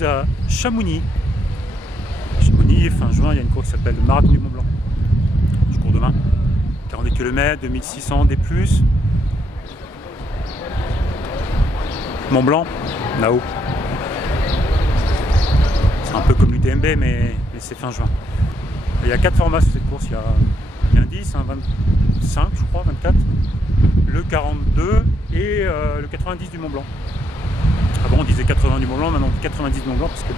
suis à Chamonix. Chamonix, fin juin, il y a une course qui s'appelle le Marathon du Mont Blanc. Je cours demain. 40 km, 2600 des plus. Mont Blanc, là-haut. C'est un peu comme l'UTMB, mais c'est fin juin. Il y a 4 formats sur cette course. Il y a un 10, un 25, je crois, 24, le 42 et le 90 du Mont Blanc. Avant on disait 80 du Mont Blanc, maintenant on dit 90 du Mont Blanc parce que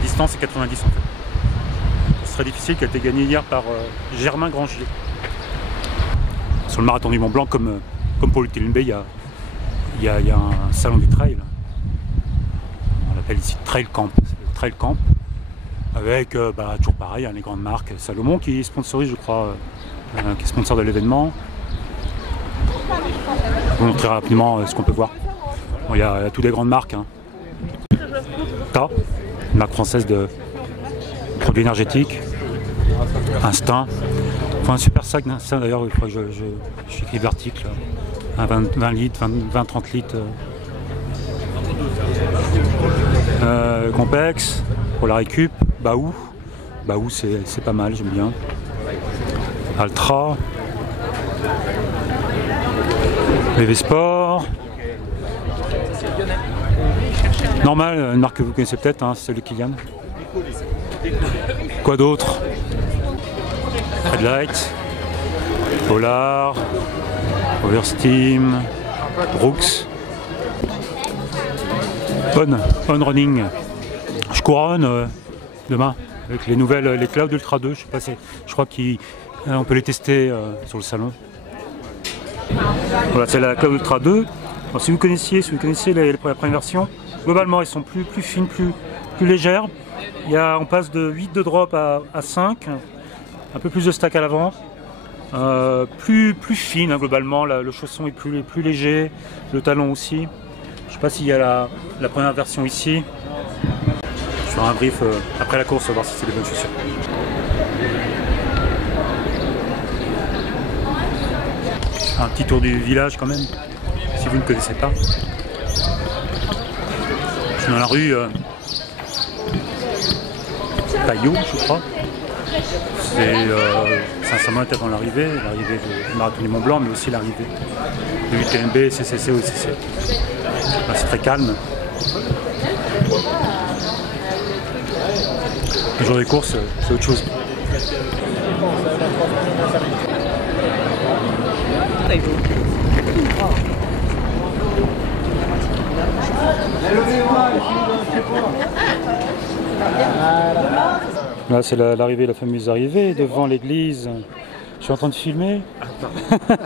distance c'est 90 en fait. C'est très difficile, qui a été gagné hier par Germain Grangier. Sur le marathon du Mont Blanc, comme pour l'UTMB, il y a un salon du trail. On l'appelle ici Trail Camp. C'est le Trail Camp. Avec toujours pareil, les grandes marques. Salomon qui sponsorise, je crois, qui est sponsor de l'événement. Je vais vous montrer rapidement ce qu'on peut voir. Bon, il y a toutes les grandes marques. Ta, une marque française de produits énergétiques. Instinct. Enfin, un super sac. Ça d'ailleurs, il faut que j'écrive l'article. 20 litres, 20-30 litres. Compex, pour la récup. Baou c'est pas mal, j'aime bien. Altra. VV Sport. Normal, une marque que vous connaissez peut-être, hein, c'est celle de Kylian. Quoi d'autre? Redlight. Polar. Oversteam. Brooks. On Running. Je couronne demain avec les nouvelles, les Cloud Ultra 2. Je crois qu'on peut les tester sur le salon. Voilà, c'est la Cloud Ultra 2. Alors, si vous connaissiez la première version, globalement elles sont plus fines, plus légères. On passe de 8 de drop à 5, un peu plus de stack à l'avant, plus fine hein, globalement. Le chausson est plus léger, le talon aussi. Je sais pas s'il y a la première version ici. Je ferai un brief après la course, voir si c'est des bonnes chaussures. Un petit tour du village quand même, si vous ne connaissez pas. Je suis dans la rue Taillot, je crois. C'est 500 mètres avant l'arrivée du Marathon du Mont Blanc, mais aussi l'arrivée de l'UTMB, CCC ou CCC. C'est très calme. Le jour des courses, c'est autre chose. Là, c'est l'arrivée, la fameuse arrivée devant l'église. Je suis en train de filmer. Je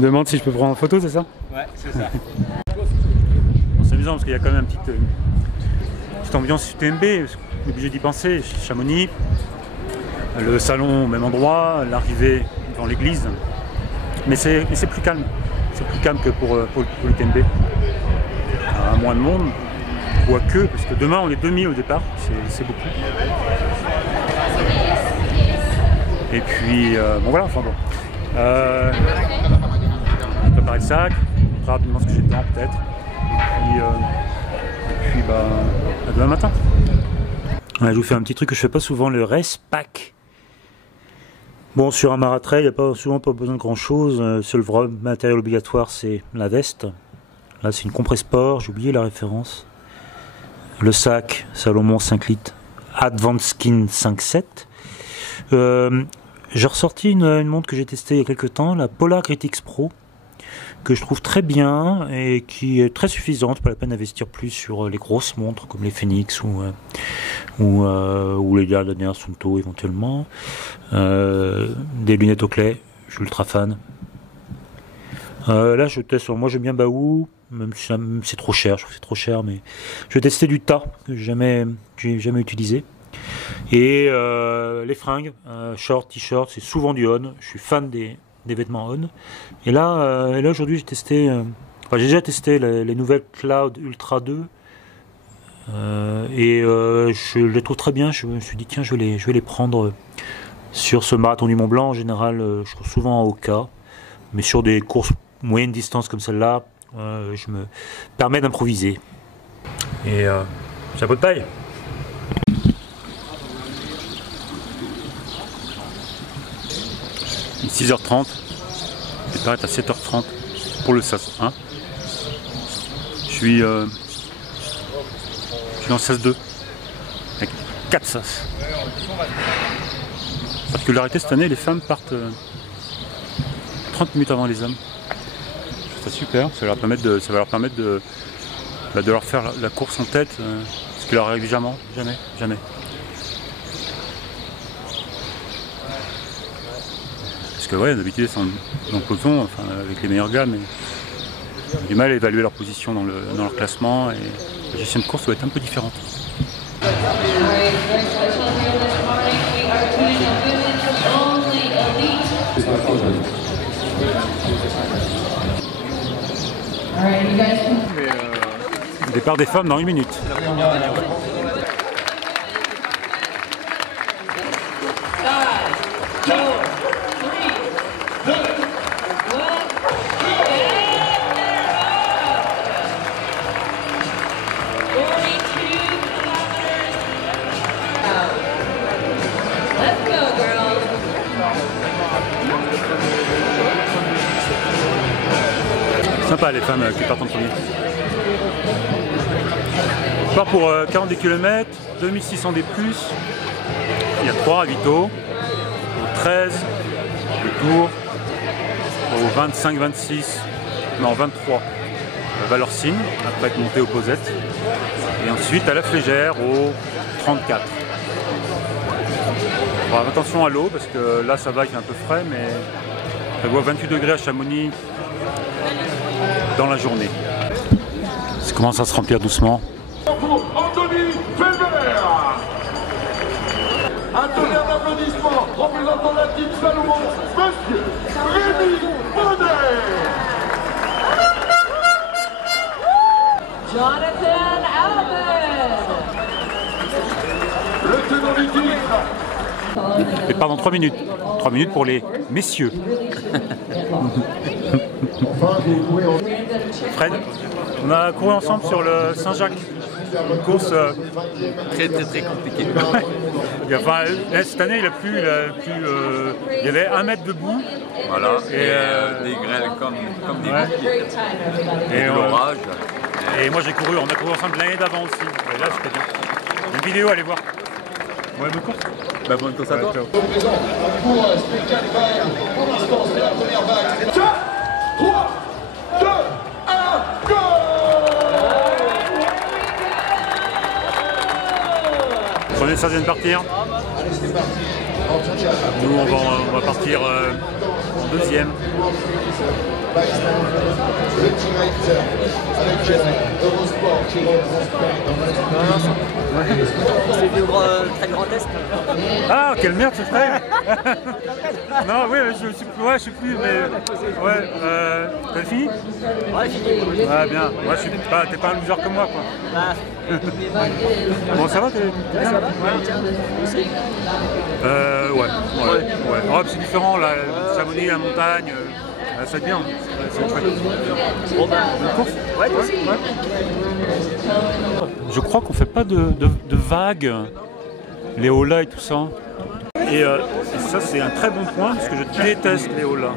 me demande si je peux prendre en photo, c'est ça? Ouais, c'est ça. C'est amusant parce qu'il y a quand même une petite ambiance UTMB. On est obligé d'y penser. Chamonix, le salon au même endroit, l'arrivée devant l'église. Mais c'est plus calme. C'est plus calme que pour l'UTMB. Moins de monde. Quoique, parce que demain on est 2000 au départ, c'est beaucoup. Et puis, bon voilà, enfin bon. Je vais préparer le sac, je montrer rapidement ce que j'ai dedans peut-être. Et puis à demain matin. Ouais, je vous fais un petit truc que je fais pas souvent, le race pack. Bon, sur un maratrail, il n'y a souvent pas besoin de grand chose. Le seul vrai matériel obligatoire, c'est la veste. Là, c'est une Compressport, j'ai oublié la référence. Le sac, Salomon 5 litres, Advanced Skin 5.7. J'ai ressorti une montre que j'ai testée il y a quelques temps, la Polar Critics Pro, que je trouve très bien et qui est très suffisante, pas la peine d'investir plus sur les grosses montres comme les Phoenix ou les Gardenia Sunto éventuellement. Des lunettes au clay, je suis ultra fan. Là je teste, moi j'aime bien Baou, même si c'est trop cher, je trouve que c'est trop cher, mais je vais tester du Tas que j'ai jamais utilisé. Et les fringues, short, t-shirt, c'est souvent du On, je suis fan des vêtements On. Et là aujourd'hui j'ai testé, j'ai déjà testé les nouvelles Cloud Ultra 2 et je les trouve très bien. Je me suis dit tiens je vais les prendre sur ce marathon du Mont Blanc. En général je cours souvent en Oka, mais sur des courses moyenne distance comme celle-là, je me permets d'improviser. Et chapeau de paille. Il est 6h30. Le départ est à 7h30 pour le SAS 1. Je suis en SAS 2 avec 4 SAS. Particularité cette année, les femmes partent 30 minutes avant les hommes. C'est super, ça va leur permettre de leur faire la course en tête, ce qui leur arrive jamais. Parce que ouais, d'habitude ils sont dans le peloton, enfin, avec les meilleurs gars, mais ils ont du mal à évaluer leur position dans leur classement et la gestion de course doit être un peu différente. Départ des femmes dans 1 minute. Sympa les femmes qui partent en premier. On part pour 40 km, 2600 des plus. Il y a 3 ravitaux, au 13, le tour, au 25, 26, non 23, Valorcine, après être monté aux Posettes. Et ensuite à la Flégère au 34. Bon, attention à l'eau parce que là ça va, il fait un peu frais, mais ça vaut 28 degrés à Chamonix dans la journée. Ça commence à se remplir doucement. Anthony Felbert. Un tonnerre d'applaudissements représentant la team Salomon, monsieur Rémi Bonnet. Jonathan Alban. Le tenant du titre. Et pardon, 3 minutes. 3 minutes pour les messieurs. Fred, on a couru ensemble sur le Saint-Jacques. Une course très compliquée. Enfin, cette année, il y avait 1 mètre debout. Voilà, et des grêles comme des boucliers. Et l'orage. Et moi, on a couru ensemble l'année d'avant aussi. Et là, c'était bien. Une vidéo, allez voir. Ouais, bonne course. Bah, bonne course à toi. Ciao. Pour spectacle pour l'instant, c'est la première vague. 4, 3, 2, 1, go! Prenez ça vient de partir. Nous, on va partir en deuxième. Le direct avec Eurosport qui C'est du très grand test. Ah, quelle merde ce frère. Non, oui, je sais plus, mais ouais, t'as fini? Ouais, fini. Ah bien, moi t'es pas un loser comme moi quoi. Bah. Bon ça va, t'es bien? Ça va? Ouais, tiens, aussi. Ouais. Oh, c'est différent là, Chamonix, la montagne, ça va être bien, c'est chouette. Bon bah, Course? ouais, toi aussi. Ouais. Je crois qu'on fait pas de vagues, les holas et tout ça. Et ça c'est un très bon point parce que je déteste les holas.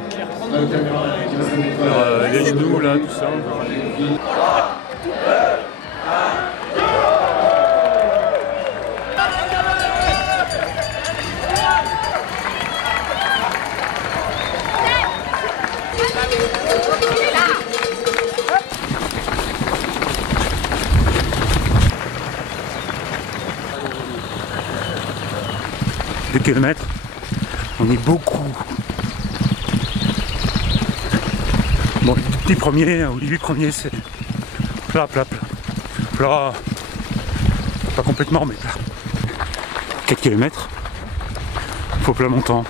Les genoux là, tout ça. Deux kilomètres, on est beaucoup. Bon, les tout petits premiers, ou les 8 premiers, c'est plat. Plat, pas complètement, mais plat. 4 km, faut plat montant.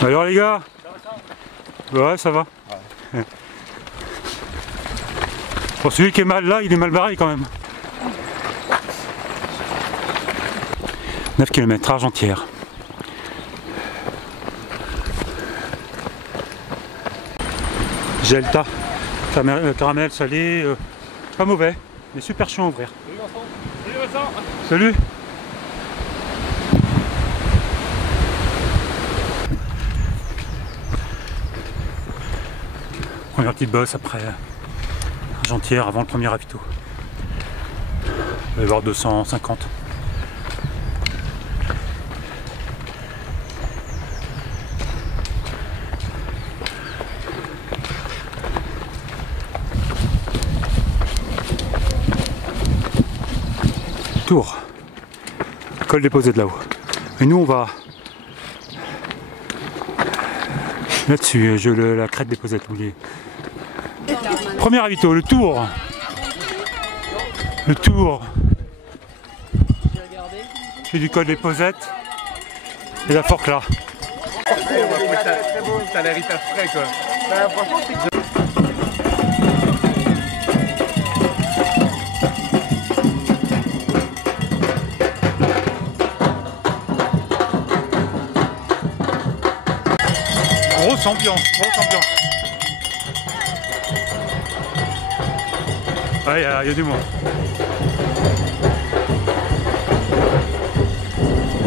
Alors les gars, ouais, ça va. Ouais. Bon, celui qui est mal là, il est mal barré quand même. 9 km, Argentière. Gelta, caramel salé, pas mauvais, mais super chiant à ouvrir. Salut Vincent. Salut. Première petite bosse après Argentière, avant le premier ravito. Il va y avoir 250. Tour. Col déposé de là-haut. Et nous on va là-dessus, la crête déposée. Premier ravito, le tour. Le tour. C'est du col des Posettes et la forque là. T'as l'air hyper frais quoi. Grosse ambiance, grosse ambiance. Ouais, il y a du monde.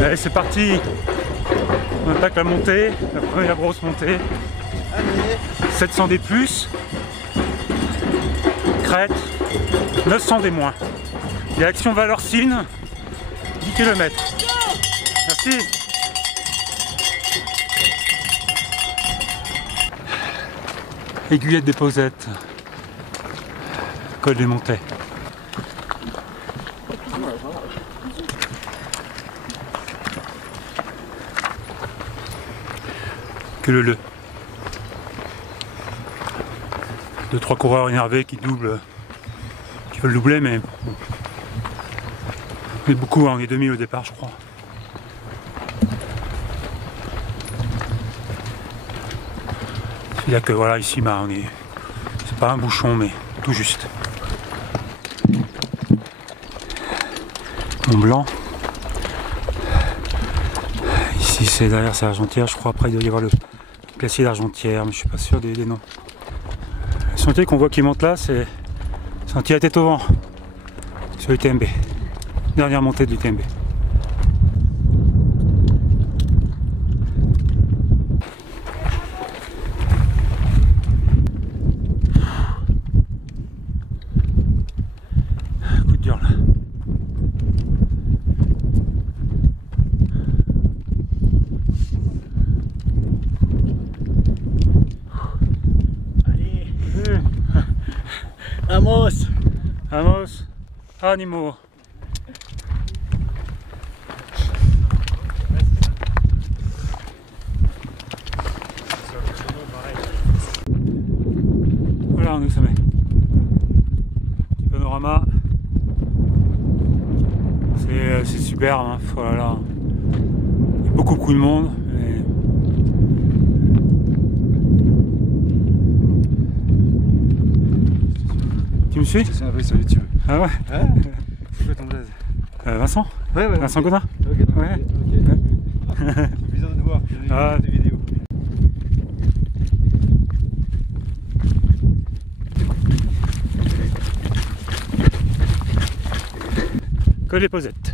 Allez, c'est parti. On attaque la montée, la première grosse montée. 700 des plus. Crête. 900 des moins. Direction Valorcine. 10 km. Merci. Aiguillette des Posettes. Col des Montées. Que le 2-3 coureurs énervés qui doublent, qui veulent doubler, mais bon. On est beaucoup, hein, on est 2000 au départ je crois. C'est-à-dire que voilà, ici bah, on est, c'est pas un bouchon mais tout juste. Mont Blanc. Ici c'est derrière, c'est Argentière, je crois. Après il doit y avoir le glacier d'Argentière, mais je suis pas sûr des noms. Le sentier qu'on voit qui monte là, c'est sentier à tête au vent sur l'UTMB. Dernière montée de l'UTMB. Coup de dur là. Amos. Amos, animaux. Voilà, on est au sommet. Petit panorama. C'est super, hein. Voilà. Il y a beaucoup de monde. Tu me suis? C'est un peu sur YouTube. Ah ouais? C'est quoi ton blaze? Vincent? Ouais. Vincent Godin? Ok. Ouais. C'est bizarre de te voir. J'ai Ah. vu tes vidéos. Col des Posettes.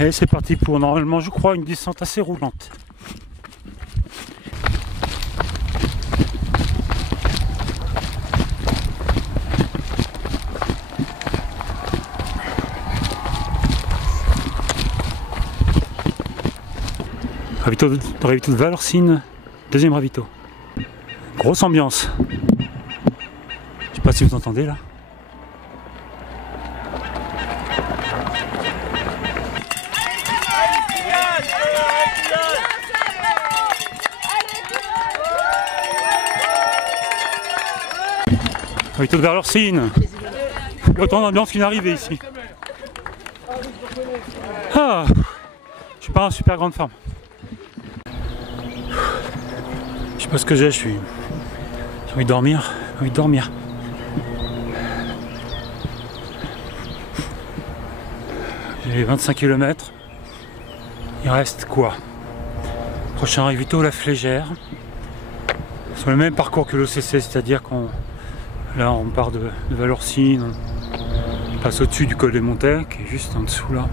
Et c'est parti pour normalement, je crois, une descente assez roulante. Ravito de Valorcine, deuxième ravito. Grosse ambiance. Je sais pas si vous entendez là. Ravito de Valorcine. Autant d'ambiance qu'une arrivée ici. Ah, je suis pas en super grande forme. Je sais pas ce que j'ai envie de dormir, J'ai 25 km. Il reste quoi? Prochain ravito, la Flégère. Sur le même parcours que l'OCC, c'est-à-dire qu'on là on part de Valorcine, on passe au-dessus du col des Montets, qui est juste en dessous là.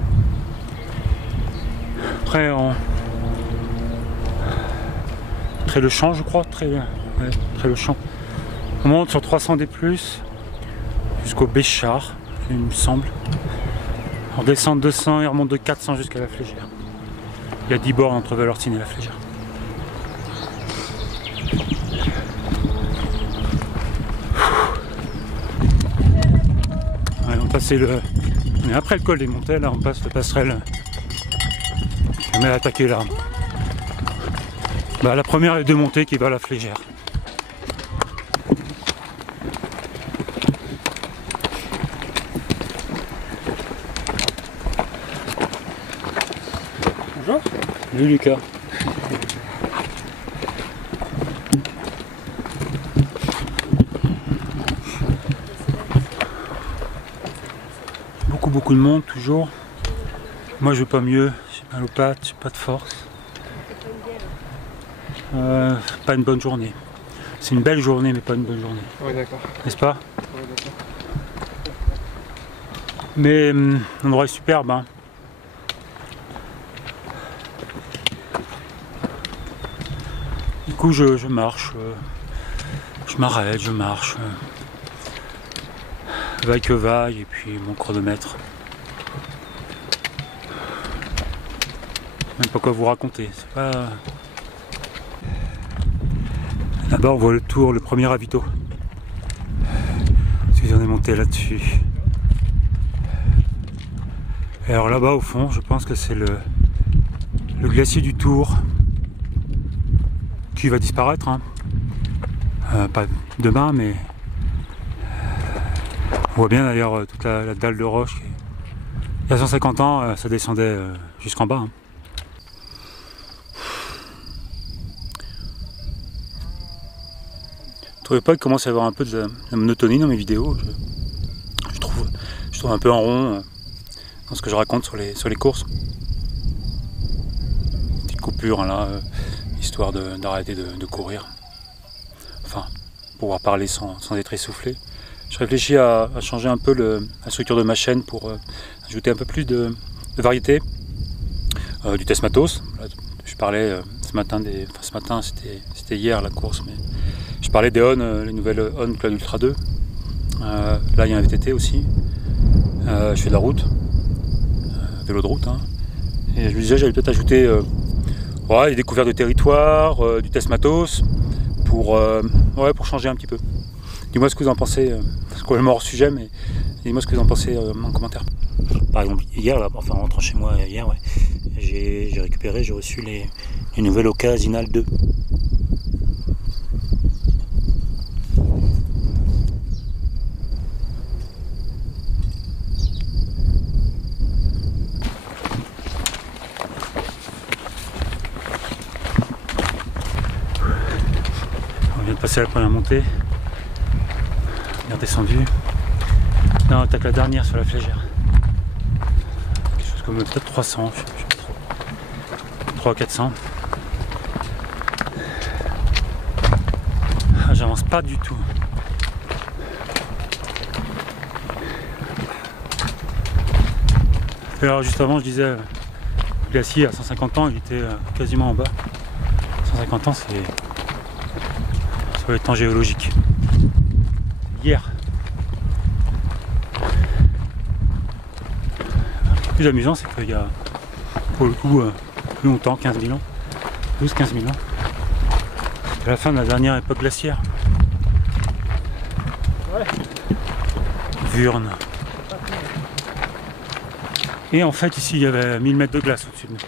Après on le champ, je crois, le champ. On monte sur 300 D+, jusqu'au Béchard, il me semble. On descend de 200 et on remonte de 400 jusqu'à la Flégère. Il y a 10 bornes entre Valorcine et la Flégère. Ouais, on est après le col des Montets, là on passe la passerelle. On est attaqué là. Bah, la première est de montée qui va à la Flégère. Bonjour. Salut Lucas. Beaucoup de monde toujours. Moi je vais pas mieux, j'ai mal aux pattes, j'ai pas de force. Pas une bonne journée. C'est une belle journée mais pas une bonne journée. Oui, d'accord. N'est-ce pas? Oui, d'accord. Mais l'endroit est superbe. Hein. Du coup je marche, je m'arrête, je marche. Vaille que vaille, et puis mon chronomètre. Même pas quoi vous raconter. C'est pas. Là-bas on voit le tour, le premier ravito. Parce qu'on est monté là-dessus. Et alors là-bas au fond, je pense que c'est le glacier du Tour qui va disparaître. Hein. Pas demain, mais. On voit bien d'ailleurs toute la dalle de roche. Il y a 150 ans, ça descendait jusqu'en bas. Hein. Vous trouvez pas qu'il commence à y avoir un peu de la monotonie dans mes vidéos? Je trouve un peu en rond dans ce que je raconte sur les courses. Petite coupure hein, là, histoire d'arrêter de courir. Enfin, pouvoir parler sans être essoufflé. Je réfléchis à changer un peu la structure de ma chaîne pour ajouter un peu plus de variété. Du test matos. Là, je parlais ce matin, c'était hier la course, mais je parlais des ON, les nouvelles ON Cloud Ultra 2. Là il y a un VTT aussi. Je fais de la route, vélo de route. Hein. Et je me disais j'allais peut-être ajouter des découvertes de territoire, du test matos, pour changer un petit peu. Dis-moi ce que vous en pensez, c'est complètement hors sujet, mais dis-moi ce que vous en pensez en commentaire. Par exemple, hier, là, enfin en rentrant chez moi hier, ouais, j'ai reçu les nouvelles Oka Zinal 2. On vient de passer la première montée. Bien descendu. Là on attaque la dernière sur la Flégère. Quelque chose comme peut-être 300, je sais pas trop. 300 400. J'avance pas du tout. Et alors juste avant je disais le glacier à 150 ans il était quasiment en bas. 150 ans c'est sur les temps géologiques. Hier. Le plus amusant c'est qu'il y a pour le coup plus longtemps, 15 000 ans, 12-15 000 ans. C'est la fin de la dernière époque glaciaire. Ouais. Wurn. Et en fait ici il y avait 1000 mètres de glace au-dessus de nous.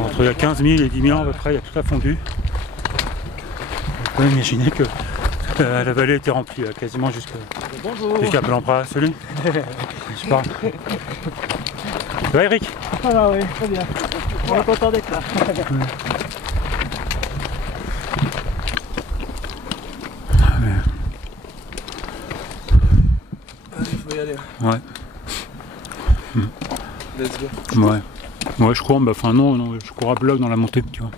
Entre il y a 15 000 et 10 000 ans à peu près, il y a tout a fondu. On peut imaginer que la vallée était remplie quasiment jusqu'à Belampra. Salut. Je parle. Ça va Eric? Ah oui, très bien. On est content d'être là. Il faut y aller. Ouais. Let's go. Ouais. Ouais, je cours, bah, enfin non, je cours à bloc dans la montée, tu vois.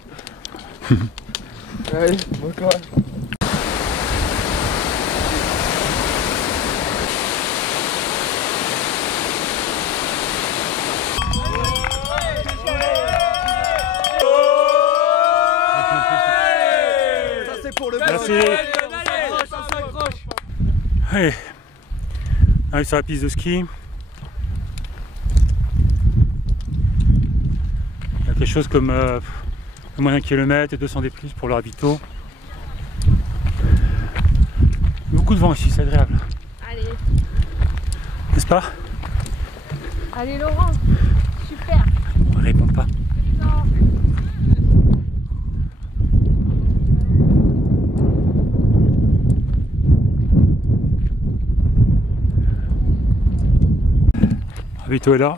Allez, bon courage. Merci. Allez, on arrive sur la piste de ski. Il y a quelque chose comme moins d'un kilomètre et 200 des plus pour le ravito. Beaucoup de vent ici, c'est agréable. Allez, N'est-ce pas? allez Laurent, super. On ne répond pas. Non. Ravito est là.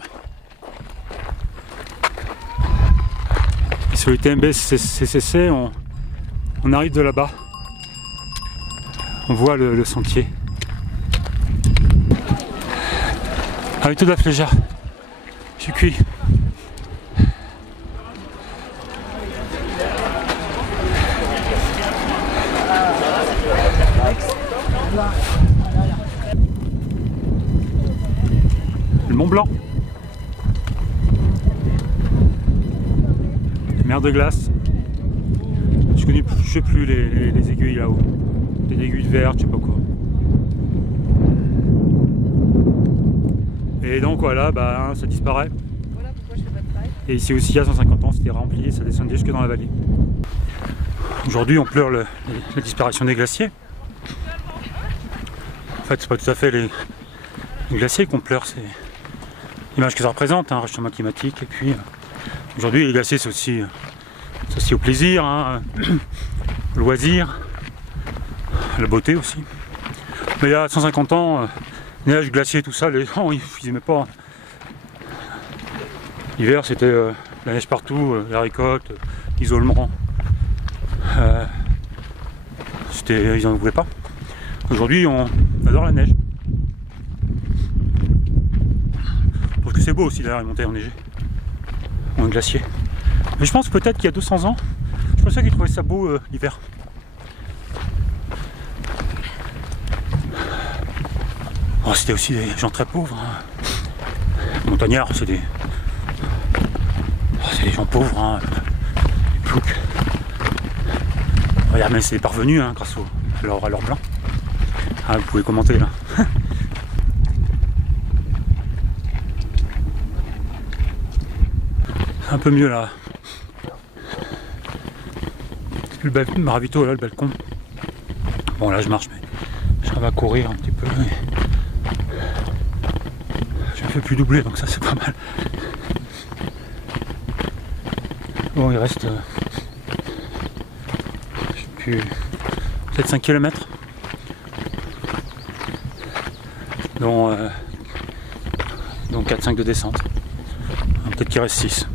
Et sur le TMB CCC, on arrive de là-bas. On voit le sentier. Ravito de la Flégère. Je suis cuit. Le Mont Blanc. Mer de glace. Je sais plus les aiguilles là-haut. Des aiguilles vertes, je sais pas quoi. Et donc voilà, bah, ça disparaît. Voilà pourquoi je fais pas de trail. Et ici aussi, il y a 150 ans, c'était rempli et ça descendait jusque dans la vallée. Aujourd'hui, on pleure la disparition des glaciers. En fait, c'est pas tout à fait les glaciers qu'on pleure, c'est l'image que ça représente, un réchauffement climatique. Et puis, aujourd'hui, les glaciers, c'est aussi au plaisir, hein, le loisir, la beauté aussi. Mais il y a 150 ans, neige, glacier, tout ça, les gens, ils n'aimaient pas. L'hiver, c'était la neige partout, la récolte, l'isolement. Ils n'en voulaient pas. Aujourd'hui, on adore la neige. Je trouve que c'est beau aussi d'ailleurs, les montagnes enneigées. Ou un glacier. Mais je pense peut-être qu'il y a 200 ans, je pensais qu'ils trouvaient ça beau l'hiver. Oh, c'était aussi des gens très pauvres. Hein. Les montagnards, c'est des gens pauvres. Hein. Des ploucs. Regarde, mais c'est des parvenus hein, grâce à leur blanc. Ah, vous pouvez commenter là. C'est un peu mieux là. C'est plus le ravito là, le balcon. Bon là je marche mais j'arrive à courir un petit peu. Je me fais plus doubler donc ça c'est pas mal. Bon il reste je sais plus, peut-être 5 km. Dont 4-5 de descente. Peut-être qu'il reste 6.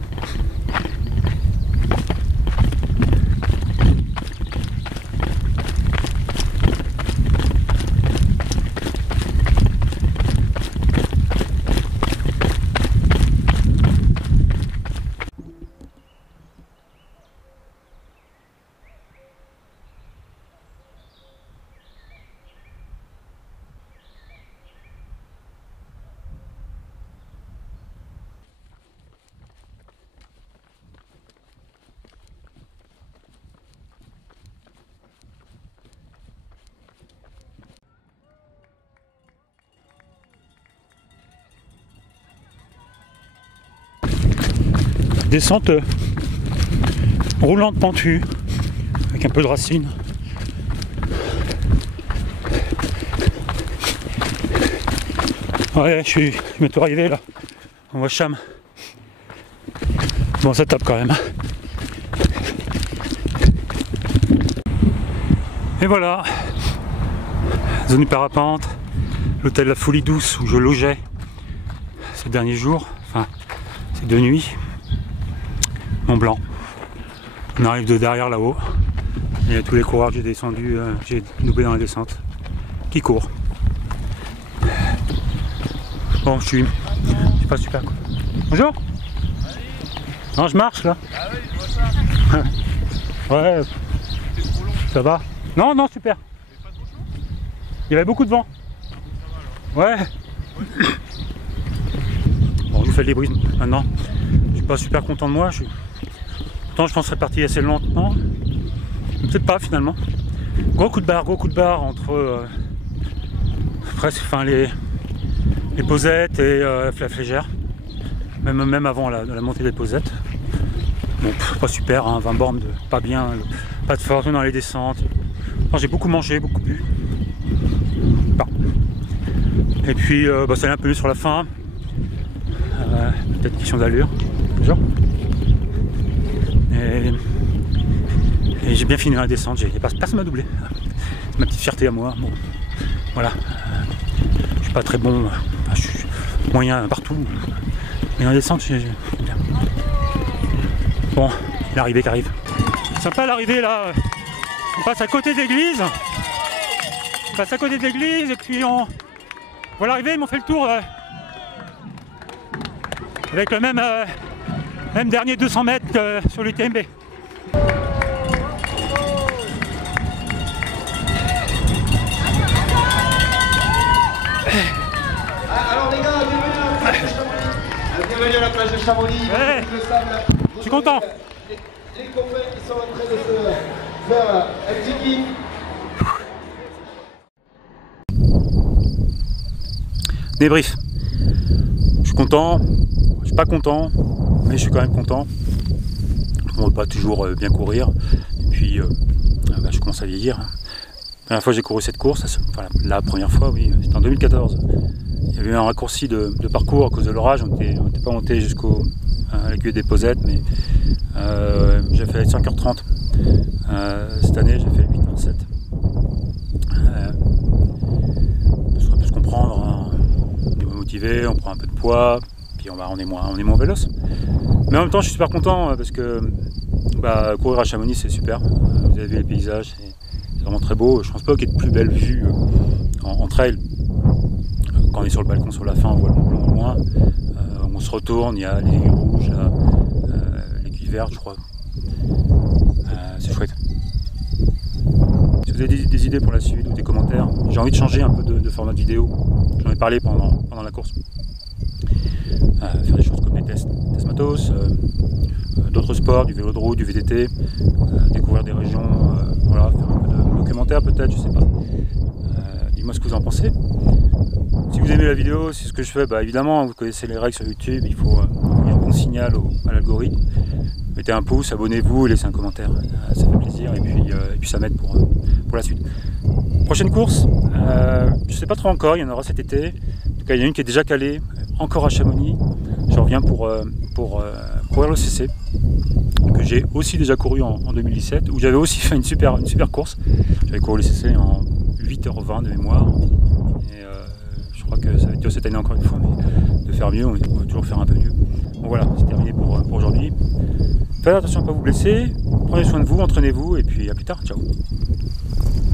Descente roulante pentue avec un peu de racines. Ouais, je suis bientôt arrivé là. On voit Cham. Bon, ça tape quand même. Et voilà, zone du parapente, l'hôtel La Folie Douce où je logeais ces derniers jours, enfin ces 2 nuits. Mont Blanc. On arrive de derrière là-haut. Il y a tous les coureurs que j'ai descendus, j'ai doublé dans la descente, qui courent. Bon, je suis pas super quoi. Bonjour. Non, je marche là. Ah oui, je vois ça. Ouais. C'était trop long. Ça va? Non, non, super. C'est pas trop chaud? Il y avait beaucoup de vent. Ça va alors. Ouais. Bon, on nous fait le débrief maintenant. Je suis pas super content de moi. Pourtant, je pense que c'est parti assez lentement. Peut-être pas finalement. Gros coup de barre entre presque, enfin, les posettes et la flégère. Même avant la montée des posettes. Bon, pas super, hein, 20 bornes, pas bien, pas de force dans les descentes. Enfin, j'ai beaucoup mangé, beaucoup bu. Bon. Et puis ça allait un peu mieux sur la fin. Peut-être question d'allure. Bonjour. Et j'ai bien fini dans la descente, personne m'a doublé. C'est ma petite fierté à moi. Bon, voilà. Je suis pas très bon, je suis moyen partout. Mais dans la descente, j'aime bien. Bon, l'arrivée qui arrive. Sympa l'arrivée là. On passe à côté de l'église. On passe à côté de l'église et puis on voit l'arrivée, mais on fait le tour avec le même dernier 200 mètres sur l'UTMB. Alors les gars, bienvenue à la plage de Chamonix. Ouais. Le sable. Je suis content. Les copains qui sont en train de se faire un petit kiff. Débrief. Je suis content, je suis pas content, mais je suis quand même content. On ne peut pas toujours bien courir. Et puis je commence à vieillir. La première fois que j'ai couru cette course, enfin, la première fois, oui, c'était en 2014. Il y avait eu un raccourci de parcours à cause de l'orage. On n'était pas monté jusqu'à l'aiguille des posettes, mais j'ai fait 5h30. Cette année, j'ai fait 8h07. Ça peut se comprendre, hein. On est motivé, on prend un peu de poids, puis on est moins véloce. Mais en même temps, je suis super content parce que courir à Chamonix, c'est super. Vous avez vu les paysages, c'est vraiment très beau. Je pense pas qu'il y ait de plus belle vue en trail. Quand on est sur le balcon sur la fin, on voit le Mont Blanc au loin. On se retourne, il y a les aiguilles rouges, l'aiguille verte, je crois. C'est chouette. Si vous avez des idées pour la suite ou des commentaires, j'ai envie de changer un peu de format de vidéo. J'en ai parlé pendant la course. Faire des choses comme des tests matos, d'autres sports, du vélo de route, du VTT, découvrir des régions, voilà, faire un peu de documentaire peut-être, je sais pas. Dis-moi ce que vous en pensez. Si vous aimez la vidéo, c'est ce que je fais, évidemment, vous connaissez les règles sur YouTube, il faut il y a un bon signal à l'algorithme. Mettez un pouce, abonnez-vous, laissez un commentaire, ça fait plaisir et puis ça m'aide pour la suite. Prochaine course, je sais pas trop encore, il y en aura cet été. En tout cas, il y en a une qui est déjà calée, encore à Chamonix. Je reviens pour courir l'OCC, que j'ai aussi déjà couru en 2017, où j'avais aussi fait une super course. J'avais couru l'OCC en 8h20 de mémoire. Et je crois que ça va être dur cette année encore une fois, mais de faire mieux, on va toujours faire un peu mieux. Bon voilà, c'est terminé pour aujourd'hui. Faites attention à ne pas vous blesser, prenez soin de vous, entraînez-vous et puis à plus tard, ciao.